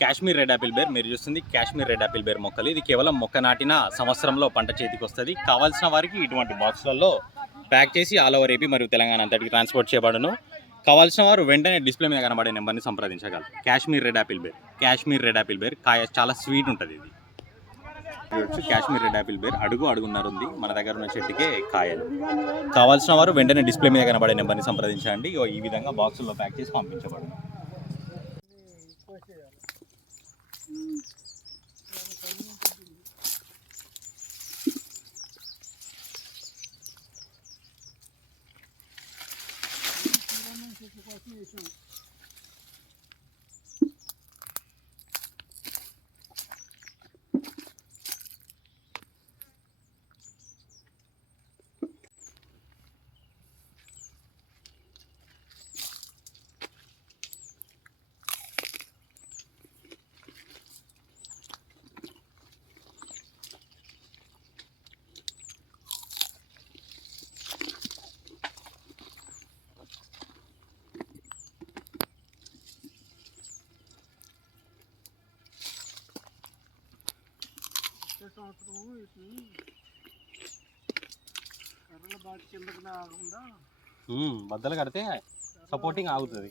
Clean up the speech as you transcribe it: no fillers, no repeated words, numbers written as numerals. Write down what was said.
Kashmir red apple bear మీరు చూస్తుంది Kashmir red apple bear మొక్కలు. ఇది కేవలం మొక్క నాటిన సంవత్సరంలో పంట చేతికి వస్తుంది. కావాల్సిన వారికి ఇటువంటి బాక్సులలో ప్యాక్ చేసి ఆల్ ఓవర్ ఏపీ మరియు తెలంగాణ అంతటికి ట్రాన్స్పోర్ట్ చేయబడును. కావాల్సిన వారు వెంటనే డిస్ప్లే మీద కనబడే నెంబర్ని సంప్రదించగలరు. Kashmir red apple ber, Kashmir red apple ber కాయ చాలా స్వీట్ ఉంటుంది. ఇది చూడొచ్చు కాశ్మీర్ రెడ్ యాపిల్ బేర్ అడుగున్నర ఉంది. మన దగ్గర ఉన్న చెట్టుకే కాయలు. కావాల్సిన వారు వెంటనే డిస్ప్లే మీద కనబడే నెంబర్ని సంప్రదించండి. ఈ విధంగా బాక్సుల్లో ప్యాక్ చేసి పంపించబడును. బద్దలు కడితే సపోర్టింగ్ ఆగుతుంది.